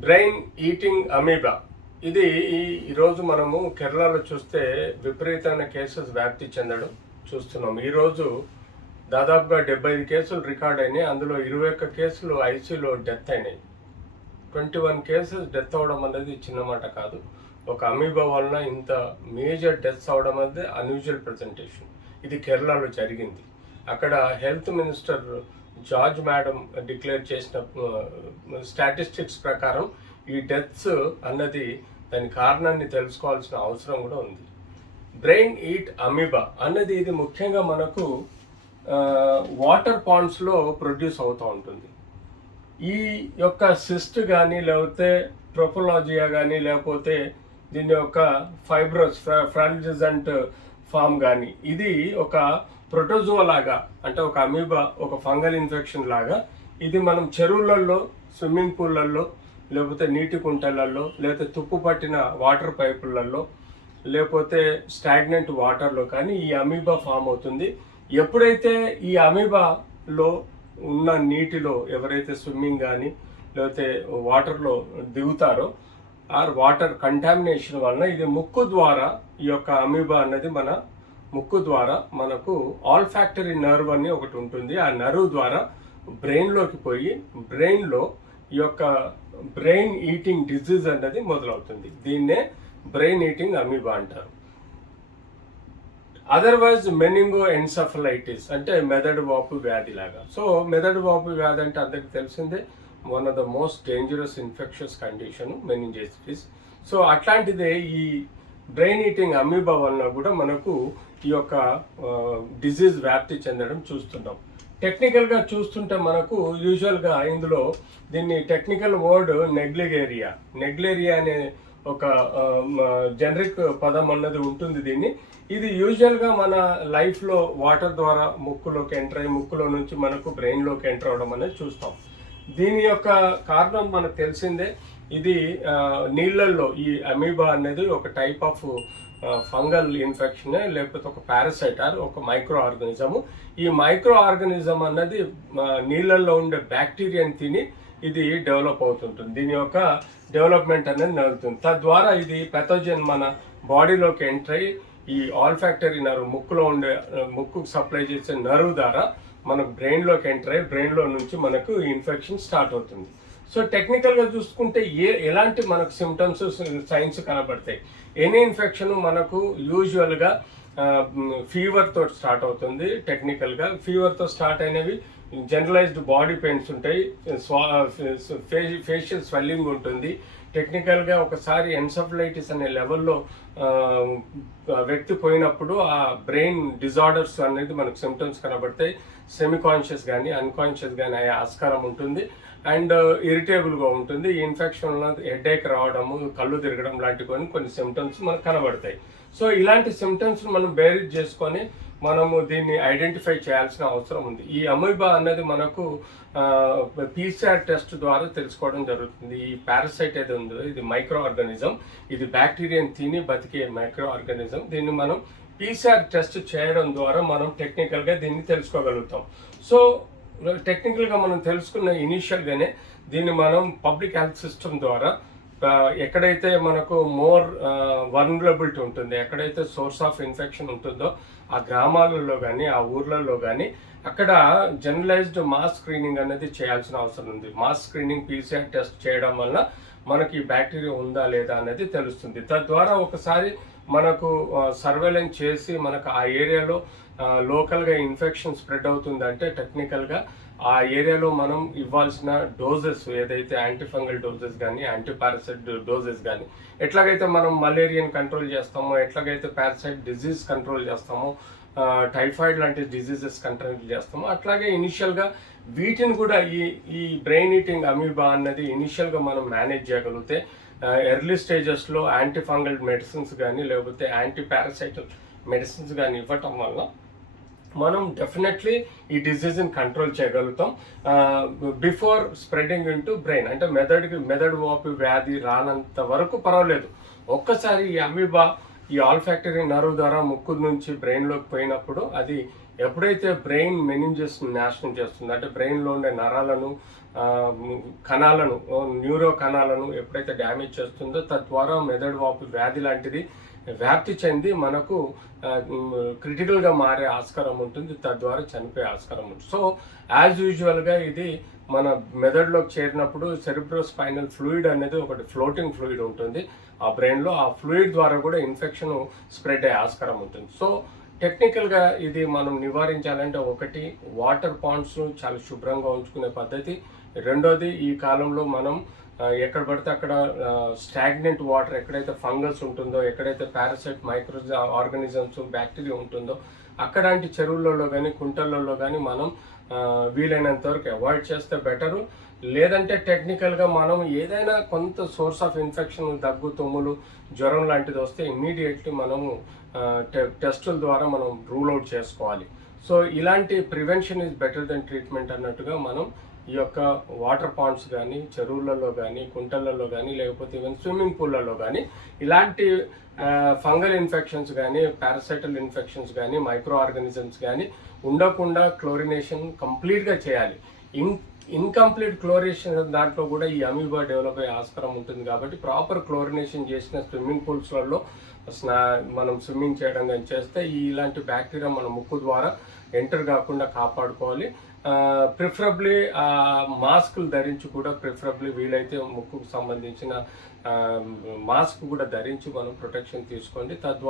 Brain eating amoeba. ఇది ఈ- ఈరోజు మనము కేరళలో చూస్తే విపరీతమైన కేసెస్ వ్యాప్తి చెందడం చూస్తున్నాం. ఈరోజు దాదాపుగా డెబ్బై ఐదు కేసులు రికార్డ్ అయినాయి. అందులో ఇరవై ఒక్క కేసులు ఐసీలో డెత్ అయినాయి. ట్వంటీ వన్ కేసెస్ డెత్ అవడం అనేది చిన్న మాట కాదు. ఒక అమీబా వలన ఇంత మేజర్ డెత్స్ అవడం అనేది అన్యూజువల్ ప్రజెంటేషన్. ఇది కేరళలో జరిగింది. అక్కడ health minister George madam declare చేసిన స్టాటిస్టిక్స్ ప్రకారం ఈ డెత్స్ అన్నది దాని కారణాన్ని తెలుసుకోవాల్సిన అవసరం కూడా ఉంది. బ్రెయిన్ ఈట్ అమీబా అన్నది ఇది ముఖ్యంగా మనకు వాటర్ పాండ్స్లో ప్రొడ్యూస్ అవుతూ ఉంటుంది. ఈ యొక్క సిస్ట్ కానీ లేకపోతే ట్రోపోలాజియా కానీ లేకపోతే దీని యొక్క ఫైబ్రోస్ ఫ్రాలిజెంట్ ఫామ్ కానీ ఇది ఒక ప్రొటోజువా లాగా అంటే ఒక అమీబా ఒక ఫంగల్ ఇన్ఫెక్షన్ లాగా. ఇది మనం చెరువులలో స్విమ్మింగ్ పూల్లలో లేకపోతే నీటి కుంటలలో లేకపోతే తుప్పు పట్టిన వాటర్ పైపులలో లేకపోతే స్టాగ్నెంట్ వాటర్లో కానీ ఈ అమీబా ఫామ్ అవుతుంది. ఎప్పుడైతే ఈ అమీబాలో ఉన్న నీటిలో ఎవరైతే స్విమ్మింగ్ కానీ లేకపోతే వాటర్లో దిగుతారో ఆర్ వాటర్ కంటామినేషన్ వలన ఇది ముక్కు ద్వారా ఈ యొక్క అమీబా అన్నది మన ముక్కు ద్వారా మనకు ఆల్ ఫ్యాక్టరీ నర్వ్ అని ఒకటి ఉంటుంది. ఆ నర్వ్ ద్వారా బ్రెయిన్లోకి పోయి బ్రెయిన్లో ఈ యొక్క బ్రెయిన్ ఈటింగ్ డిజీజ్ అన్నది మొదలవుతుంది. దీన్నే బ్రెయిన్ ఈటింగ్ అమీబా అంటారు. అదర్వైజ్ మెనింగో ఎన్సఫలైటిస్ అంటే మెదడు వాపు వ్యాధి లాగా సో మెదడు వాపు వ్యాధి అంటే అందరికి తెలిసిందే. One of the most dangerous infectious condition meningitis so అట్లాంటిదే ఈ బ్రెయిన్ ఈటింగ్ అమీబా వలన కూడా మనకు ఈ యొక్క డిజీజ్ వ్యాప్తి చెందడం చూస్తున్నాం. టెక్నికల్గా చూస్తుంటే మనకు యూజువల్గా ఇందులో దీన్ని టెక్నికల్ వర్డ్ నెగ్లెగేరియా నెగ్లేరియా అనే ఒక జనరిక్ పదం అన్నది ఉంటుంది దీన్ని. ఇది యూజువల్గా మన లైఫ్లో వాటర్ ద్వారా ముక్కులోకి ఎంటర్ అయ్యి ముక్కులో నుంచి మనకు బ్రెయిన్లోకి ఎంటర్ అవడం అనేది చూస్తాం. దీని యొక్క కారణం మనకు తెలిసిందే ఇది నీళ్ళల్లో ఈ అమీబా అనేది ఒక టైప్ ఆఫ్ ఫంగల్ ఇన్ఫెక్షన్ లేకపోతే ఒక పారాసైట్ ఆర్ ఒక మైక్రో ఆర్గనిజము ఈ మైక్రో ఆర్గనిజం అన్నది నీళ్ళల్లో ఉండే బ్యాక్టీరియాని తిని ఇది డెవలప్ అవుతుంటుంది. దీని యొక్క డెవలప్మెంట్ అనేది నడుతుంది తద్వారా ఇది పెథోజన్ మన బాడీలోకి ఎంటర్ అయ్యి ఈ ఆల్ ఫ్యాక్టరీ నర్వ్ ముక్కులో ఉండే ముక్కుకు సప్లై చేసే నర్వ్ ద్వారా మనకు బ్రెయిన్లోకి ఎంటర్ అయ్యి బ్రెయిన్లో నుంచి మనకు ఇన్ఫెక్షన్ స్టార్ట్ అవుతుంది. సో టెక్నికల్గా చూసుకుంటే ఏ ఎలాంటి మనకు సిమ్టమ్స్ సైన్స్ కనబడతాయి? ఎనీ ఇన్ఫెక్షన్ మనకు యూజువల్గా ఫీవర్తో స్టార్ట్ అవుతుంది టెక్నికల్గా ఫీవర్తో స్టార్ట్ అయినవి జనరలైజ్డ్ బాడీ పెయిన్స్ ఉంటాయి ఫేషియల్ స్వెల్లింగ్ ఉంటుంది. టెక్నికల్గా ఒకసారి ఎన్సఫ్లైటిస్ అనే లెవెల్లో వ్యక్తి పోయినప్పుడు ఆ బ్రెయిన్ డిజార్డర్స్ అనేది మనకు సిమ్టమ్స్ కనబడతాయి. సెమీ కాన్షియస్ కానీ అన్కాన్షియస్ కానీ అయ్యే ఆస్కారం ఉంటుంది. అండ్ ఇరిటేబుల్గా ఉంటుంది. ఈ ఇన్ఫెక్షన్ వల్ల హెడేక్ రావడము కళ్ళు తిరగడం లాంటి కొన్ని కొన్ని సిమ్టమ్స్ మనకు కనబడతాయి. సో ఇలాంటి సిమ్టమ్స్ మనం బేరీజ్ చేసుకొని మనము దీన్ని ఐడెంటిఫై చేయాల్సిన అవసరం ఉంది. ఈ అమీబా అన్నది మనకు పీసీఆర్ టెస్ట్ ద్వారా తెలుసుకోవడం జరుగుతుంది. ఈ పారాసైట్ ఏది ఉందో ఇది మైక్రో ఆర్గానిజం ఇది బ్యాక్టీరియాని తిని బతికి మైక్రో ఆర్గానిజం దీన్ని మనం పీసీఆర్ టెస్ట్ చేయడం ద్వారా మనం టెక్నికల్గా దీన్ని తెలుసుకోగలుగుతాం. సో టెక్నికల్గా మనం తెలుసుకున్న ఇనీషియల్గానే దీన్ని మనం పబ్లిక్ హెల్త్ సిస్టమ్ ద్వారా ఎక్కడైతే మనకు మోర్ వనరబిలిటీ ఉంటుంది ఎక్కడైతే సోర్స్ ఆఫ్ ఇన్ఫెక్షన్ ఉంటుందో ఆ గ్రామాలలో కానీ ఆ ఊర్లలో కానీ అక్కడ జనరలైజ్డ్ మాస్ స్క్రీనింగ్ అనేది చేయాల్సిన అవసరం ఉంది. మాస్ స్క్రీనింగ్ పీసీఆర్ టెస్ట్ చేయడం వల్ల మనకి బ్యాక్టీరియా ఉందా లేదా అనేది తెలుస్తుంది. తద్వారా ఒకసారి మనకు సర్వేలెన్స్ చేసి మనకు ఆ ఏరియాలో లోకల్గా ఇన్ఫెక్షన్ స్ప్రెడ్ అవుతుందంటే టెక్నికల్గా ఆ ఏరియాలో మనం ఇవ్వాల్సిన డోసెస్ ఏదైతే యాంటీఫంగల్ డోసెస్ కానీ యాంటీపారసైట్ డోసెస్ కానీ ఎట్లాగైతే మనం మలేరియాని కంట్రోల్ చేస్తామో ఎట్లాగైతే పారసైట్ డిజీజ్ కంట్రోల్ చేస్తామో టైఫాయిడ్ లాంటి డిజీజెస్ కంట్రోల్ చేస్తాము. అట్లాగే ఇనిషియల్గా వీటిని కూడా ఈ ఈ బ్రెయిన్ ఈటింగ్ అమీబా అన్నది ఇనిషియల్గా మనం మేనేజ్ చేయగలిగితే ఎర్లీ స్టేజెస్లో యాంటీఫంగల్ మెడిసిన్స్ కానీ లేకపోతే యాంటీ పారాసైటల్ మెడిసిన్స్ కానీ ఇవ్వటం వల్ల మనం డెఫినెట్లీ ఈ డిజీజ్ని కంట్రోల్ చేయగలుగుతాం. బిఫోర్ స్ప్రెడింగ్ ఇంటూ బ్రెయిన్ అంటే మెదడుకి మెదడు వాపు వ్యాధి రానంత వరకు పర్వాలేదు. ఒక్కసారి ఈ అమీబా ఈ ఆల్ ఫ్యాక్టరీ నర్వ్ ద్వారా ముక్కు నుంచి బ్రెయిన్లోకి పోయినప్పుడు అది ఎప్పుడైతే బ్రెయిన్ మెనింజెస్ నాశనం చేస్తుంది అంటే బ్రెయిన్లో ఉండే నరాలను కణాలను న్యూరో కణాలను ఎప్పుడైతే డ్యామేజ్ చేస్తుందో తద్వారా మెదడు వాపు వ్యాధి లాంటిది వ్యాప్తి చెంది మనకు క్రిటికల్గా మారే ఆస్కారం ఉంటుంది. తద్వారా చనిపోయే ఆస్కారం ఉంటుంది. సో యాజ్ యూజువల్గా ఇది మన మెదడులోకి చేరినప్పుడు సెరిబ్రో స్పైనల్ ఫ్లూయిడ్ అనేది ఒకటి ఫ్లోటింగ్ ఫ్లూయిడ్ ఉంటుంది. ఆ బ్రెయిన్లో ఆ ఫ్లూయిడ్ ద్వారా కూడా ఇన్ఫెక్షన్ స్ప్రెడ్ అయ్యే ఆస్కారం ఉంటుంది. సో టెక్నికల్గా ఇది మనం నివారించాలంటే ఒకటి వాటర్ పాండ్స్ను చాలా శుభ్రంగా ఉంచుకునే పద్ధతి. రెండోది ఈ కాలంలో మనం ఎక్కడ పడితే అక్కడ స్టాగ్నెంట్ వాటర్ ఎక్కడైతే ఫంగస్ ఉంటుందో ఎక్కడైతే పారాసైట్ మైక్రో ఆర్గానిజమ్స్ బ్యాక్టీరియా ఉంటుందో అక్కడాంటి చెరువులలో కానీ కుంటలలో కానీ మనం వీలైనంత వరకు అవాయిడ్ చేస్తే బెటరు లేదంటే టెక్నికల్గా మనం ఏదైనా కొంత సోర్స్ ఆఫ్ ఇన్ఫెక్షన్ దగ్గు తుమ్ములు జ్వరం లాంటిది వస్తే ఇమ్మీడియట్లీ మనము టె- టెస్టుల ద్వారా మనం రూల్ అవుట్ చేసుకోవాలి. సో ఇలాంటి prevention is better than treatment అన్నట్టుగా మనం ఈ యొక్క వాటర్ పాండ్స్ కానీ చెరువులలో కానీ కుంటలలో కానీ లేకపోతే ఈవెన్ స్విమ్మింగ్ పూల్లలో కానీ ఇలాంటి ఫంగల్ ఇన్ఫెక్షన్స్ కానీ పారాసైటల్ ఇన్ఫెక్షన్స్ కానీ మైక్రో ఆర్గానిజమ్స్ కానీ ఉండకుండా క్లోరినేషన్ కంప్లీట్గా చేయాలి. ఇన్ ఇన్కంప్లీట్ క్లోరినేషన్ దాంట్లో కూడా ఈ అమీబా డెవలప్ అయ్యే ఆస్కారం ఉంటుంది కాబట్టి ప్రాపర్ క్లోరినేషన్ చేసిన స్విమ్మింగ్ పూల్స్లలో స్నా మనం స్విమ్మింగ్ చేయడం కానీ చేస్తే ఈ ఇలాంటి బ్యాక్టీరియా మన ముక్కు ద్వారా ఎంటర్ కాకుండా కాపాడుకోవాలి. ప్రిఫరబ్లీ మాస్కులు ధరించి కూడా ప్రిఫరబ్లీ వీలైతే ముక్కుకు సంబంధించిన మాస్క్ కూడా ధరించి మనం ప్రొటెక్షన్ తీసుకోండి. తద్వారా